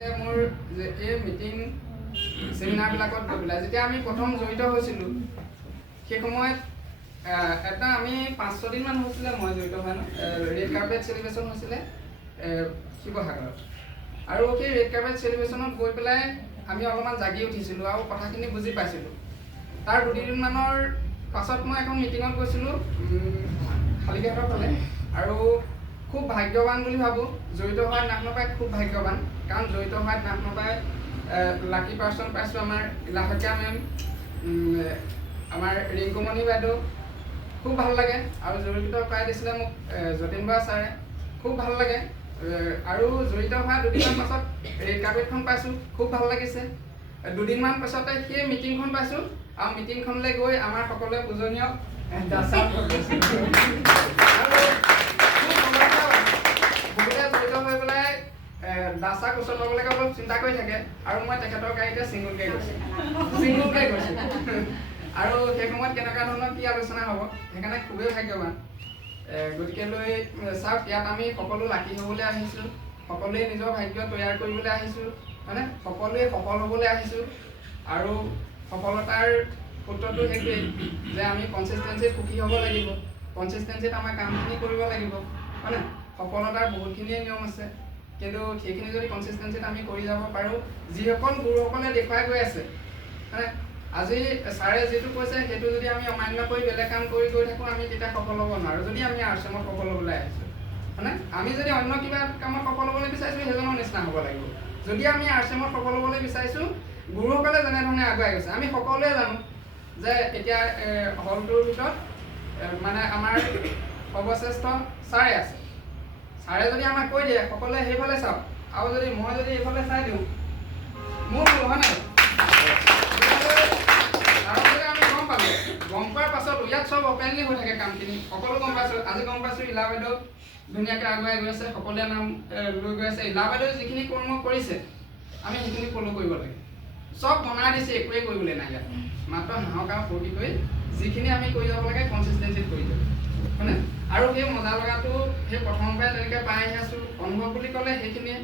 মোৰ এই মিটিং সেমিনাৰবিলাকত গৈ পেলাই যেতিয়া আমি প্ৰথম জড়িত হৈছিলোঁ সেই সময়ত এটা আমি 5-6 দিনমান হৈছিলে মই জড়িত হোৱা ৰেড কাৰ্পেট চেলিব্ৰেশ্যন হৈছিলে শিৱসাগৰত আৰু সেই ৰেড কাৰ্পেট চেলিব্ৰেশ্যনত গৈ পেলাই আমি অলপমান জাগি উঠিছিলোঁ আৰু কথাখিনি বুজি পাইছিলোঁ। তাৰ 2-3দিনমানৰ পাছত মই এখন মিটিঙত গৈছিলোঁ খালিঘাটৰ ফালে আৰু খুব ভাগ্যৱান বুলি ভাবোঁ জড়িত হোৱাৰ নাপাই খুব ভাগ্যৱান কাৰণ জড়িত হোৱাৰ নাপাই লাকি পাৰ্চন পাইছোঁ আমাৰ ইলাহকীয়া মেম আমাৰ ৰিংকুমণি বাইদেউ খুব ভাল লাগে আৰু জড়িত কৰাই দিছিলে মোক যতীন বৰা ছাৰে খুব ভাল লাগে আৰু জড়িত হোৱা 2দিনমান পাছত ৰেড কাৰ্পেটখন পাইছোঁ খুব ভাল লাগিছে। 2দিনমান পাছতে সেই মিটিংখন পাইছোঁ আৰু মিটিংখনলৈ গৈ আমাৰ সকলোৱে পূজনীয় দাসা দাসা কোচত ল'বলৈকে অলপ চিন্তা কৰি থাকে আৰু মই তেখেতৰ গাড়ীতে ছিংগুলকৈ গৈছোঁ আৰু সেই সময়ত কেনেকুৱা ধৰণৰ কি আলোচনা হ'ব সেইকাৰণে খুবেই ভাগ্যৱান। গতিকে লৈ চাওক ইয়াত আমি সকলো লাকি হ'বলৈ আহিছোঁ, সকলোৱে নিজৰ ভাগ্য তৈয়াৰ কৰিবলৈ আহিছোঁ, হয়নে? সকলোৱে সফল হ'বলৈ আহিছোঁ আৰু সফলতাৰ সূত্ৰটো সেইটোৱেই যে আমি কনচিষ্টেঞ্চিত সুখী হ'ব লাগিব, কনচিষ্টেঞ্চিত আমাৰ কামখিনি কৰিব লাগিব, হয়নে? সফলতাৰ বহুতখিনিয়ে নিয়ম আছে কিন্তু সেইখিনি যদি কনচিষ্টেঞ্চিত আমি কৰি যাব পাৰোঁ যিসকল গুৰুসকলে দেখুৱাই গৈ আছে মানে আজি ছাৰে যিটো কৈছে সেইটো যদি আমি অমান্য কৰি বেলেগ কাম কৰি গৈ থাকোঁ আমি তেতিয়া সফল হ'ব নোৱাৰোঁ। যদি আমি আৰ্টছমত সফল হ'বলৈ আহিছোঁ হয়নে আমি যদি অন্য কিবা কামত সফল হ'বলৈ বিচাৰিছোঁ সেইজনৰ নিচিনা হ'ব লাগিব। যদি আমি আৰ্টছমত সফল হ'বলৈ বিচাৰিছোঁ গুৰুসকলে যেনেধৰণে আগুৱাই গৈছে আমি সকলোৱে জানো যে এতিয়া হলটোৰ ভিতৰত মানে আমাৰ সৰ্বশ্ৰেষ্ঠ ছাৰে আছে। ছাৰে যদি আমাক কৈ দিয়ে সকলোৱে সেইফালে চাওক আৰু যদি মই যদি এইফালে চাই দিওঁ মোৰ ভুল হয় নাই? আমি গম পোৱাৰ পাছত ইয়াত চব অপেনলি হৈ থাকে কামখিনি সকলো গম পাইছোঁ। আজি গম পাইছোঁ ইলা বাইদেউ ধুনীয়াকৈ আগুৱাই গৈ আছে, সকলোৱে নাম লৈ গৈ আছে। ইলা বাইদেউ যিখিনি কৰ্ম কৰিছে আমি সেইখিনি ফ'ল' কৰিব লাগে। চব বনাই দিছে, একোৱেই কৰিবলৈ নাই ইয়াত মাত্ৰ হাঁহক আৰু ফূৰ্তি কৰি যিখিনি আমি কৰি যাব লাগে কনচিষ্টেঞ্চিত কৰি যাব হয়নে? আৰু সেই মজা লগাটো সেই প্ৰথমৰ পৰাই তেনেকৈ পাই আহি আছোঁ। অনুভৱ বুলি ক'লে সেইখিনিয়ে